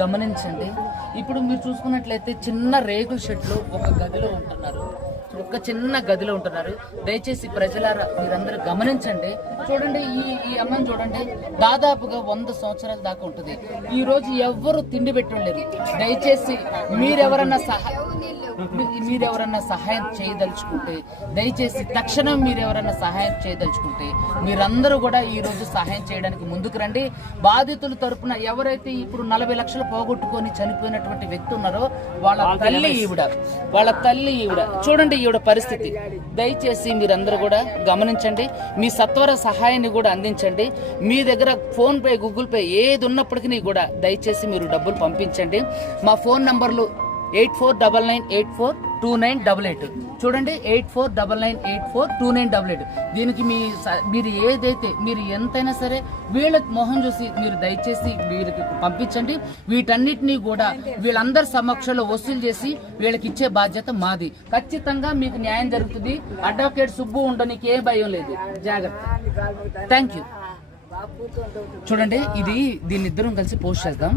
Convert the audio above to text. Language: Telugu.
గమనించండి. ఇప్పుడు మీరు చూసుకున్నట్లయితే చిన్న రేకుల షెడ్లు ఒక గదిలో ఉంటున్నారు, ఒక చిన్న గదిలో ఉంటున్నారు. దయచేసి ప్రజలారా మీరందరూ గమనించండి. చూడండి, ఈ అమ్మని చూడండి, దాదాపుగా 100 సంవత్సరాల దాకా ఉంటుంది. ఈ రోజు ఎవ్వరు తిండి పెట్టలేరు. దయచేసి మీరెవరన్నా సహాయం చేయదలుచుకుంటే, దయచేసి తక్షణం మీరెవరన్నా సహాయం చేయదలుచుకుంటే మీరందరూ కూడా ఈ రోజు సహాయం చేయడానికి ముందుకు రండి. బాధితుల తరపున ఎవరైతే ఇప్పుడు 40 లక్షలు పోగొట్టుకొని చనిపోయినటువంటి వ్యక్తి ఉన్నారో వాళ్ళ తల్లి ఈవిడ చూడండి ఈవిడ పరిస్థితి. దయచేసి మీరందరూ కూడా గమనించండి, మీ సత్వర సహాయాన్ని కూడా అందించండి. మీ దగ్గర ఫోన్ పే, గూగుల్ పే ఏది ఉన్నప్పటికీ కూడా దయచేసి మీరు డబ్బులు పంపించండి. మా ఫోన్ నంబర్లు 8499842988. చూడండి, 8499842988. దీనికి మీరు ఎంతైనా సరే వీళ్ళ మొహం చూసి మీరు దయచేసి వీళ్ళకి పంపించండి. వీటన్నిటినీ కూడా వీళ్ళందరి సమక్షంలో వసూలు చేసి వీళ్ళకి ఇచ్చే బాధ్యత మాది. ఖచ్చితంగా మీకు న్యాయం జరుగుతుంది. అడ్వకేట్ సుబ్బు ఉండడానికి ఏ భయం లేదు. జాగ్రత్త. Thank you. చూడండి, దీన్ని ఇద్దరం కలిసి పోస్ట్ చేద్దాం.